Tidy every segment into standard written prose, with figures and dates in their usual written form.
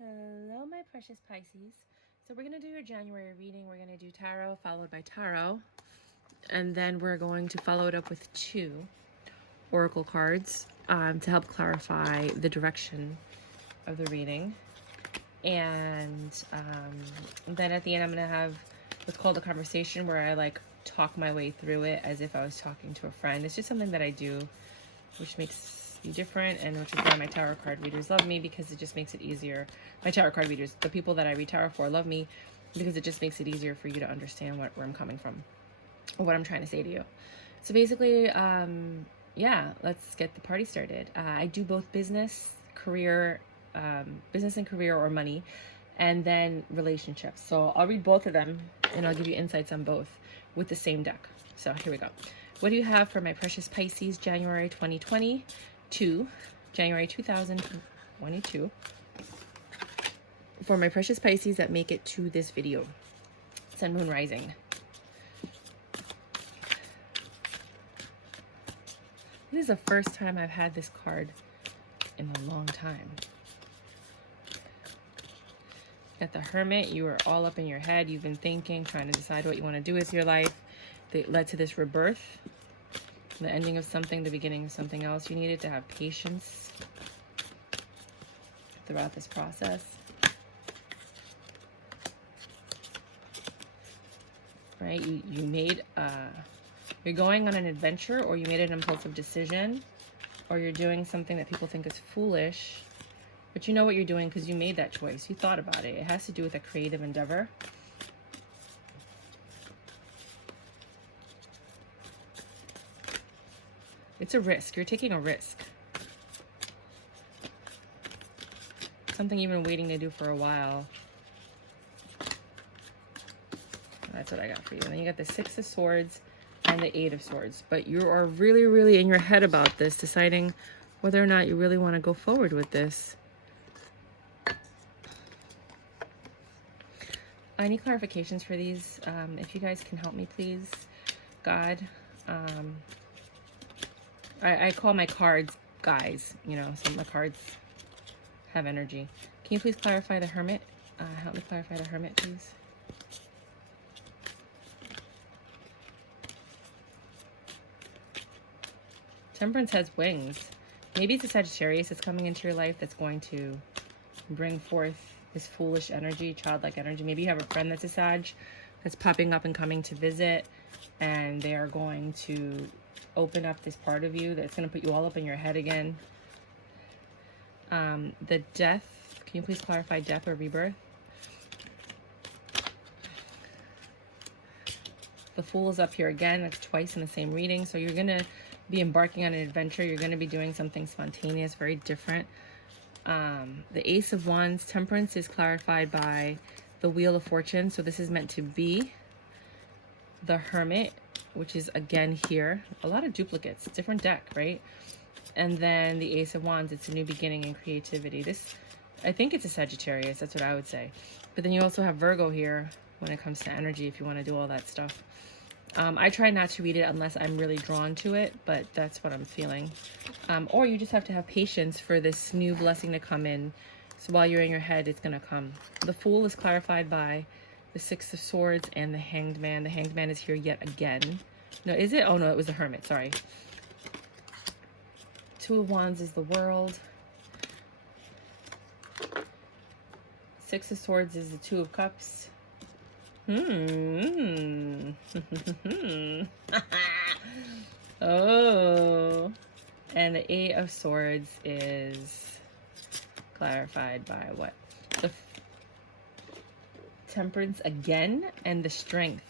Hello, my precious Pisces. So we're going to do your January reading. We're going to do tarot followed by tarot. And then we're going to follow it up with 2 oracle cards to help clarify the direction of the reading. And then at the end, I'm going to have what's called a conversation where I talk my way through it as if I was talking to a friend. It's just something that I do, which makes me different, and which is why my tarot card readers love me, because it just makes it easier. My tarot card readers, the people that I read tarot for, love me because it just makes it easier for you to understand where I'm coming from or what I'm trying to say to you. So basically, yeah, let's get the party started. I do both business and career or money, and then relationships. So I'll read both of them and I'll give you insights on both with the same deck. So here we go. What do you have for my precious Pisces, January 2020 to January 2022? For my precious Pisces that make it to this video. Sun, Moon, Rising. This is the first time I've had this card in a long time. Got the Hermit. You were all up in your head. You've been thinking, trying to decide what you want to do with your life. That led to this rebirth. The ending of something, the beginning of something else. You needed to have patience throughout this process. Right? You made, you're going on an adventure, or you made an impulsive decision, or you're doing something that people think is foolish, but you know what you're doing because you made that choice. You thought about it. It has to do with a creative endeavor. It's a risk. You're taking a risk. Something you've been waiting to do for a while. That's what I got for you. And then you got the 6 of Swords and the 8 of Swords. But you are really, really in your head about this, deciding whether or not you really want to go forward with this. I need clarifications for these. If you guys can help me, please. God. I call my cards guys, you know, some of the cards have energy. Can you please clarify the Hermit? Help me clarify the Hermit, please. Temperance has wings. Maybe it's a Sagittarius that's coming into your life that's going to bring forth this foolish energy, childlike energy. Maybe you have a friend that's a Sag that's popping up and coming to visit, and they are going to open up this part of you that's going to put you all up in your head again. The death, can you please clarify death or rebirth? The Fool is up here again. That's twice in the same reading. So you're going to be embarking on an adventure. You're going to be doing something spontaneous, very different. The Ace of Wands, Temperance is clarified by the Wheel of Fortune. So this is meant to be the Hermit, which is again here. A lot of duplicates, different deck, right? And then the Ace of Wands, it's a new beginning and creativity. This, I think it's a Sagittarius, that's what I would say. But then you also have Virgo here when it comes to energy, if you want to do all that stuff. I try not to read it unless I'm really drawn to it, but that's what I'm feeling. Or you just have to have patience for this new blessing to come in. So while you're in your head, it's going to come. The Fool is clarified by the 6 of Swords and the Hanged Man. The Hanged Man is here yet again. No, is it? Oh, no, it was the Hermit. Sorry. 2 of Wands is the World. 6 of Swords is the 2 of Cups. Oh. And the 8 of Swords is clarified by what? The Temperance again and the Strength.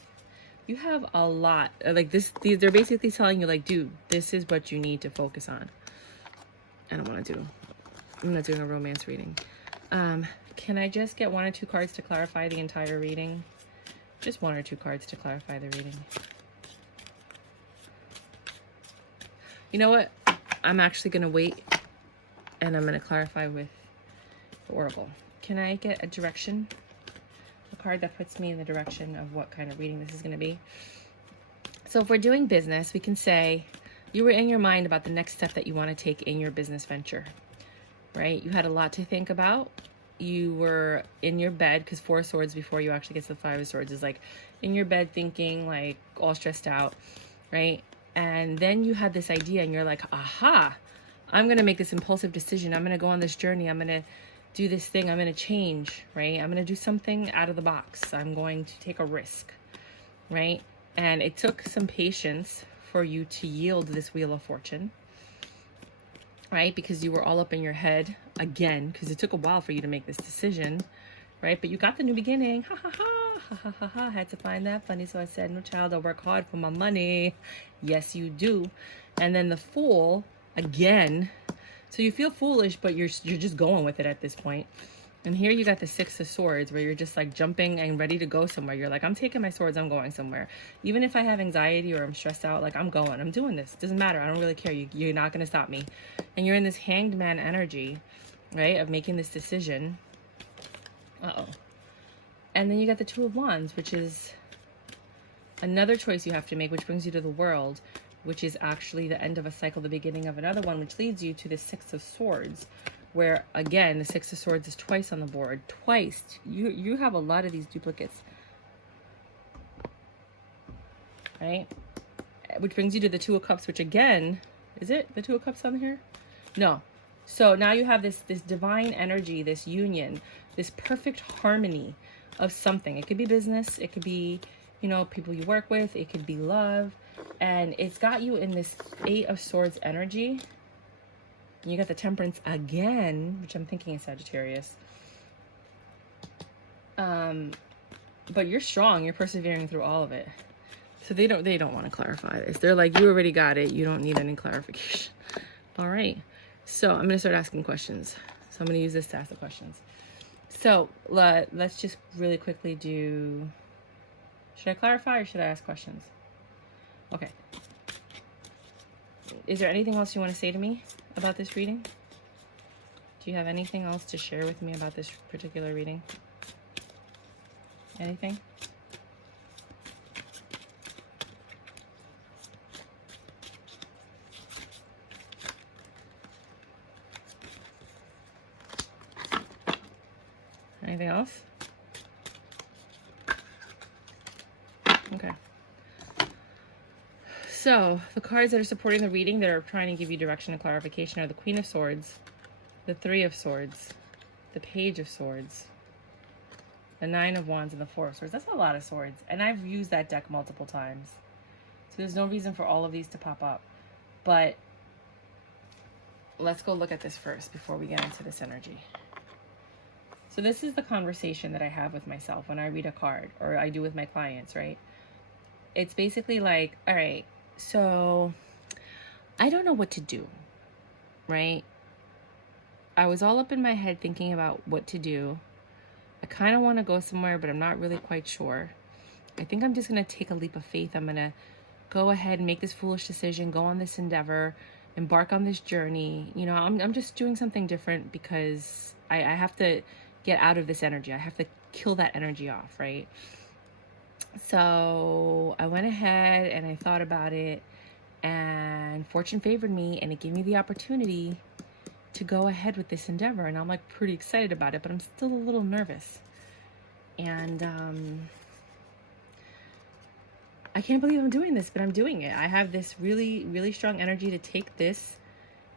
You have a lot. Like this, they're basically telling you, like, dude, this is what you need to focus on. I don't want to do. I'm not doing a romance reading. Can I just get 1 or 2 cards to clarify the entire reading? Just 1 or 2 cards to clarify the reading. You know what? I'm actually going to wait, and I'm going to clarify with the Oracle. Can I get a direction? A card that puts me in the direction of what kind of reading this is going to be. So if we're doing business, we can say you were in your mind about the next step that you want to take in your business venture, right? You had a lot to think about. you were in your bed, because Four of Swords before you actually get to the Five of Swords is like in your bed thinking, like all stressed out, right? And then you had this idea and you're like, aha, I'm going to make this impulsive decision. I'm going to go on this journey. I'm going to do this thing. I'm going to change, right? I'm going to do something out of the box. I'm going to take a risk, right? And it took some patience for you to yield this Wheel of Fortune, right? Because you were all up in your head again, because it took a while for you to make this decision, right? But you got the new beginning. Ha ha ha, ha ha ha ha. Had to find that funny, so I said, no child, I work hard for my money. Yes, you do. And then the Fool again. So you feel foolish, but you're just going with it at this point. And here you got the Six of Swords, where you're just like jumping and ready to go somewhere. You're like, I'm taking my swords, I'm going somewhere. Even if I have anxiety or I'm stressed out, like I'm going, I'm doing this. Doesn't matter, I don't really care. You're not going to stop me. And you're in this Hanged Man energy, right, of making this decision. Uh-oh. And then you got the Two of Wands, which is another choice you have to make, which brings you to the World, which is actually the end of a cycle, the beginning of another one, which leads you to the Six of Swords, where again the Six of Swords is twice on the board. Twice. You have a lot of these duplicates, right? Which brings you to the Two of Cups, which again, is it the Two of Cups on here? No. So now you have this divine energy, this union, this perfect harmony of something. It could be business, it could be, you know, people you work with, it could be love, and it's got you in this Eight of Swords energy. And you got the Temperance again, which I'm thinking is Sagittarius. But you're strong, you're persevering through all of it. So they don't want to clarify this. They're like, you already got it, you don't need any clarification. All right, so I'm gonna start asking questions. So I'm gonna use this to ask the questions. So let's just really quickly do, should I clarify or should I ask questions? Okay. Is there anything else you want to say to me about this reading? Do you have anything else to share with me about this particular reading? Anything? Anything else? Okay. So, the cards that are supporting the reading that are trying to give you direction and clarification are the Queen of Swords, the Three of Swords, the Page of Swords, the Nine of Wands, and the Four of Swords. That's a lot of swords, and I've used that deck multiple times. So there's no reason for all of these to pop up. But let's go look at this first before we get into this energy. So this is the conversation that I have with myself when I read a card, or I do with my clients, right? It's basically like, all right, so I don't know what to do, right? I was all up in my head thinking about what to do. I kind of want to go somewhere, but I'm not really quite sure. I think I'm just going to take a leap of faith. I'm going to go ahead and make this foolish decision, go on this endeavor, embark on this journey. You know, I'm just doing something different because I have to get out of this energy. I have to kill that energy off, right? So I went ahead and I thought about it, and fortune favored me and it gave me the opportunity to go ahead with this endeavor, and I'm like pretty excited about it, but I'm still a little nervous. And I can't believe I'm doing this, but I'm doing it. I have this really, really strong energy to take this,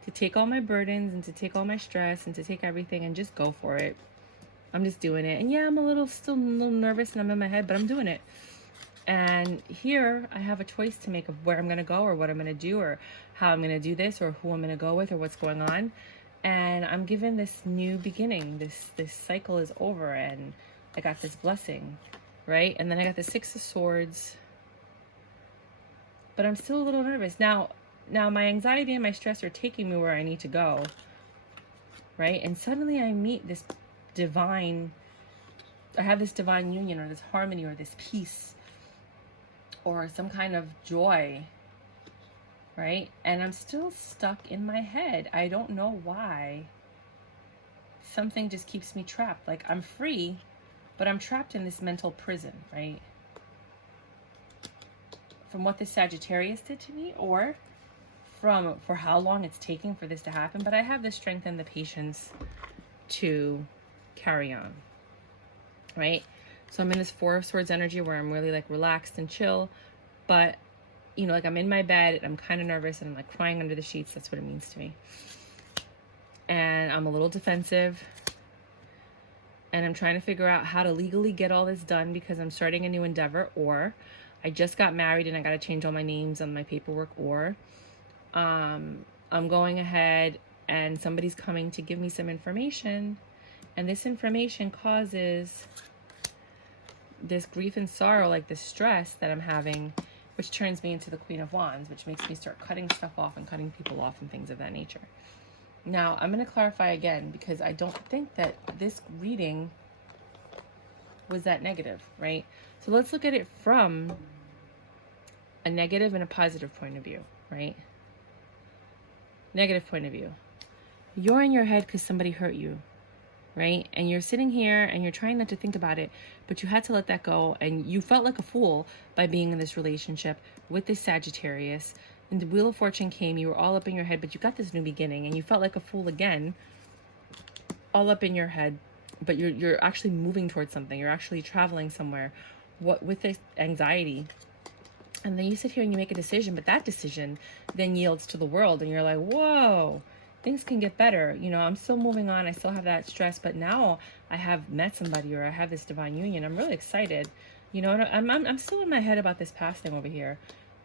to take all my burdens and to take all my stress and to take everything and just go for it. I'm just doing it. And yeah, I'm still a little nervous and I'm in my head, but I'm doing it. And here I have a choice to make of where I'm going to go or what I'm going to do or how I'm going to do this or who I'm going to go with or what's going on. And I'm given this new beginning. This cycle is over and I got this blessing, right? And then I got the Six of Swords, but I'm still a little nervous. Now my anxiety and my stress are taking me where I need to go, right? And suddenly I meet this I have this divine union or this harmony or this peace or some kind of joy, right? And I'm still stuck in my head. I don't know why. Something just keeps me trapped. Like I'm free, but I'm trapped in this mental prison, right? From what this Sagittarius did to me or for how long it's taking for this to happen. But I have the strength and the patience to carry on, right? So I'm in this Four of Swords energy where I'm really like relaxed and chill, but you know, like I'm in my bed and I'm kind of nervous and I'm like crying under the sheets. That's what it means to me. And I'm a little defensive, and I'm trying to figure out how to legally get all this done because I'm starting a new endeavor, or I just got married and I got to change all my names on my paperwork, or I'm going ahead and somebody's coming to give me some information, and this information causes this grief and sorrow, like this stress that I'm having, which turns me into the Queen of Wands, which makes me start cutting stuff off and cutting people off and things of that nature. Now, I'm going to clarify again because I don't think that this reading was that negative, right? So let's look at it from a negative and a positive point of view, right? Negative point of view. You're in your head because somebody hurt you, right? And you're sitting here and you're trying not to think about it, but you had to let that go, and you felt like a fool by being in this relationship with this Sagittarius. And the Wheel of Fortune came, you were all up in your head, but you got this new beginning and you felt like a fool again, all up in your head, but you're actually moving towards something. You're actually traveling somewhere with this anxiety. And then you sit here and you make a decision, but that decision then yields to the world and you're like, whoa, things can get better. You know, I'm still moving on. I still have that stress, but now I have met somebody, or I have this divine union. I'm really excited. You know, I'm still in my head about this past thing over here.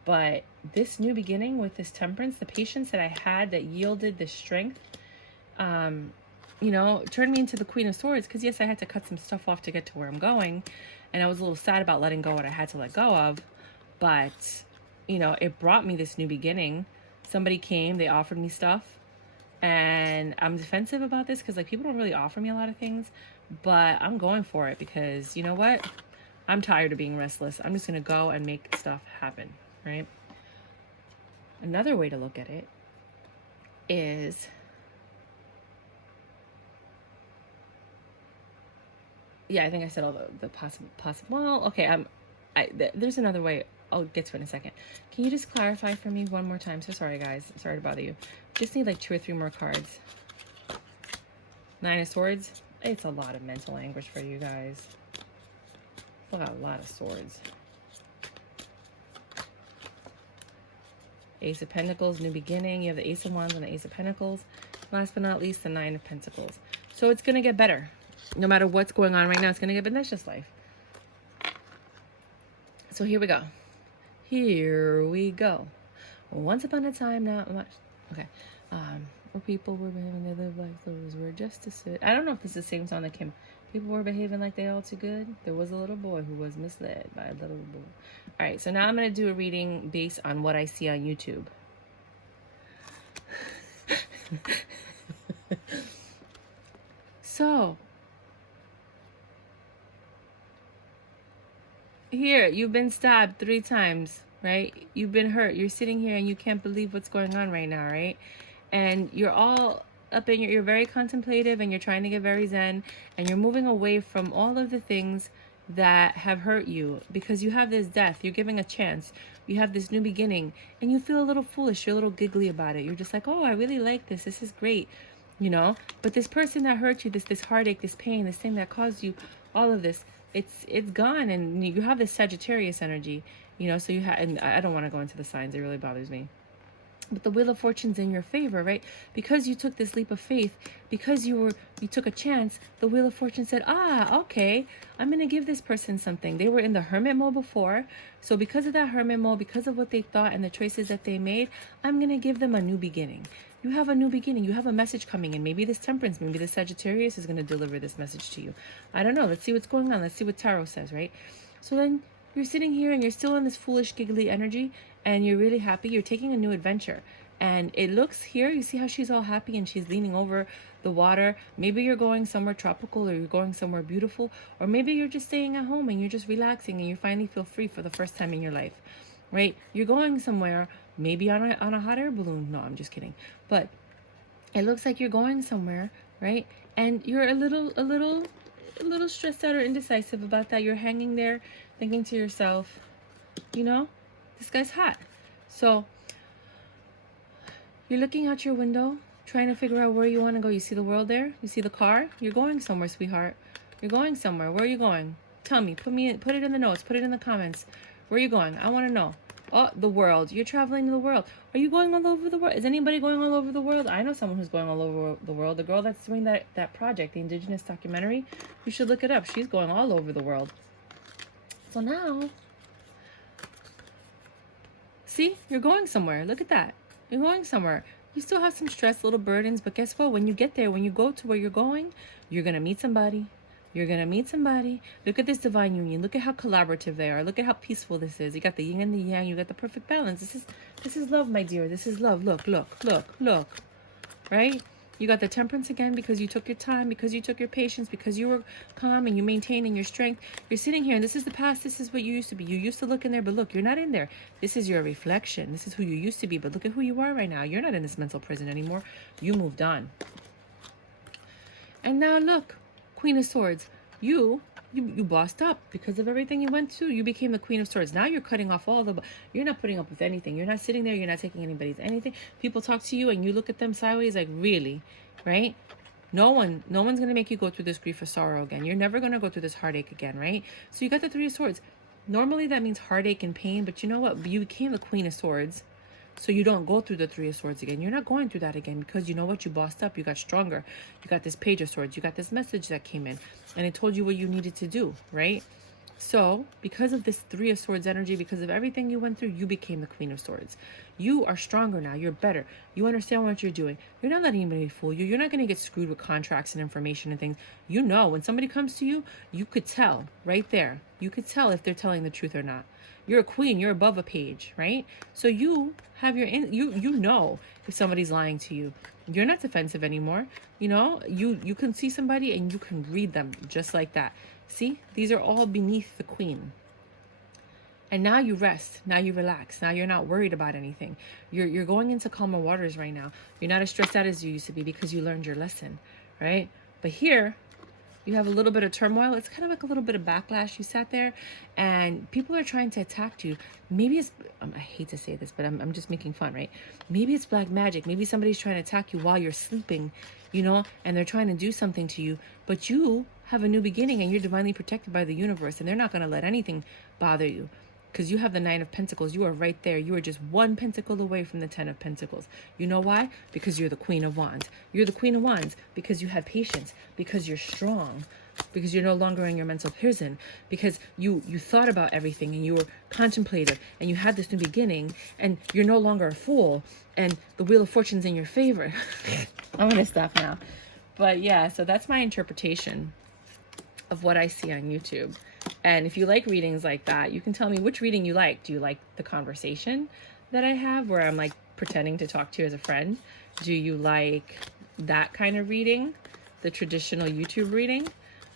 But this new beginning with this temperance, the patience that I had that yielded the strength, you know, turned me into the Queen of Swords. Because yes, I had to cut some stuff off to get to where I'm going. And I was a little sad about letting go what I had to let go of. But, you know, it brought me this new beginning. Somebody came, they offered me stuff. And I'm defensive about this because like people don't really offer me a lot of things. But I'm going for it because, you know what? I'm tired of being restless. I'm just going to go and make stuff happen. Right? Another way to look at it is, yeah, I think I said all the possible, well, okay, there's another way. I'll get to it in a second. Can you just clarify for me one more time? So sorry, guys. Sorry to bother you. Just need like 2 or 3 more cards. 9 of Swords. It's a lot of mental anguish for you guys. Still got a lot of swords. Ace of Pentacles, new beginning. You have the Ace of Wands and the Ace of Pentacles. Last but not least, the 9 of Pentacles. So it's going to get better. No matter what's going on right now, it's going to get better. That's just life. So here we go. Here we go. Once upon a time, not much. Okay. Where people were behaving, they lived like those were justices. I don't know if this is the same song that came. People were behaving like they all too good. There was a little boy who was misled by a little boy. All right, so now I'm going to do a reading based on what I see on YouTube. So, here, you've been stabbed 3 times, right? You've been hurt. You're sitting here and you can't believe what's going on right now, right? And you're all up in you're very contemplative and you're trying to get very zen, and you're moving away from all of the things that have hurt you because you have this death. You're giving a chance. You have this new beginning and you feel a little foolish. You're a little giggly about it. You're just like, oh, I really like this. This is great, you know? But this person that hurt you, this heartache, this pain, this thing that caused you all of this, it's gone. And you have this Sagittarius energy, you know? So you have, and I don't want to go into the signs. It really bothers me. But the Wheel of Fortune's in your favor, right? Because you took this leap of faith, because you took a chance, the Wheel of Fortune said, okay, I'm going to give this person something. They were in the hermit mode before. So because of that hermit mode, because of what they thought and the choices that they made, I'm going to give them a new beginning. You have a new beginning. You have a message coming in. Maybe this Temperance, maybe this Sagittarius is going to deliver this message to you. I don't know. Let's see what's going on. Let's see what Tarot says, right? So then you're sitting here and you're still in this foolish, giggly energy, and you're really happy. You're taking a new adventure. And it looks here, you see how she's all happy and she's leaning over the water. Maybe you're going somewhere tropical, or you're going somewhere beautiful, or maybe you're just staying at home and you're just relaxing and you finally feel free for the first time in your life, right? You're going somewhere, maybe on a hot air balloon. No, I'm just kidding. But it looks like you're going somewhere, right? And you're a little stressed out or indecisive about that. You're hanging there thinking to yourself, you know, this guy's hot. So you're looking out your window trying to figure out where you want to go. You see the world there? You see the car? You're going somewhere, sweetheart. You're going somewhere. Where are you going? Tell me. Put it in the notes. Put it in the comments. Where are you going? I want to know. Oh, the world. You're traveling to the world. Are you going all over the world? Is anybody going all over the world? I know someone who's going all over the world. The girl that's doing that project, the Indigenous documentary, you should look it up. She's going all over the world. So now, see, you're going somewhere. Look at that. You're going somewhere. You still have some stress, little burdens, but guess what? When you get there, when you go to where you're going, you're going to meet somebody. You're going to meet somebody. Look at this divine union. Look at how collaborative they are. Look at how peaceful this is. You got the yin and the yang. You got the perfect balance. This is love, my dear. This is love. Look, look, look, look. Right? You got the temperance again because you took your time, because you took your patience, because you were calm and you maintaining your strength. You're sitting here and this is the past. This is what you used to be. You used to look in there, but look, you're not in there. This is your reflection. This is who you used to be, but look at who you are right now. You're not in this mental prison anymore. You moved on. And now look, Queen of Swords. You bossed up because of everything you went through. You became the Queen of Swords. Now you're cutting off you're not putting up with anything. You're not sitting there. You're not taking anybody's anything. People talk to you and you look at them sideways like, really, right? No one's going to make you go through this grief or sorrow again. You're never going to go through this heartache again, right? So you got the Three of Swords. Normally that means heartache and pain, but you know what? You became the Queen of Swords. So you don't go through the Three of Swords again. You're not going through that again because you know what? You bossed up. You got stronger. You got this Page of Swords. You got this message that came in and it told you what you needed to do, right? So because of this Three of Swords energy, because of everything you went through, you became the Queen of Swords. You are stronger now. You're better. You understand what you're doing. You're not letting anybody fool you. You're not going to get screwed with contracts and information and things. You know, when somebody comes to you, you could tell right there. You could tell if they're telling the truth or not. You're a queen. You're above a page, right? So you have you know if somebody's lying to you. You're not defensive anymore. You know, you can see somebody and you can read them just like that. See, these are all beneath the queen. And now you rest. Now you relax. Now you're not worried about anything. You're going into calmer waters right now. You're not as stressed out as you used to be because you learned your lesson, right? But here, you have a little bit of turmoil. It's kind of like a little bit of backlash. You sat there and people are trying to attack you. Maybe it's, I hate to say this, but I'm just making fun, right? Maybe it's black magic. Maybe somebody's trying to attack you while you're sleeping, you know, and they're trying to do something to you. But you have a new beginning and you're divinely protected by the universe and they're not going to let anything bother you. Because you have the Nine of Pentacles. You are right there. You are just one pentacle away from the Ten of Pentacles. You know why? Because you're the Queen of Wands. You're the Queen of Wands because you have patience, because you're strong, because you're no longer in your mental prison, because you thought about everything and you were contemplative and you had this new beginning and you're no longer a fool and the Wheel of Fortune's in your favor. I'm going to stop now. But yeah, so that's my interpretation of what I see on YouTube. And if you like readings like that, you can tell me which reading you like. Do you like the conversation that I have where I'm like pretending to talk to you as a friend? Do you like that kind of reading, the traditional YouTube reading?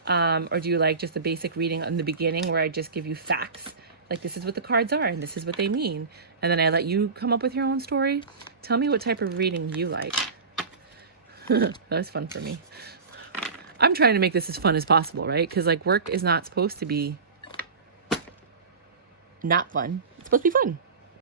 Or do you like just the basic reading in the beginning where I just give you facts? Like this is what the cards are and this is what they mean. And then I let you come up with your own story. Tell me what type of reading you like. That's fun for me. I'm trying to make this as fun as possible, right? Because like work is not supposed to be not fun. It's supposed to be fun.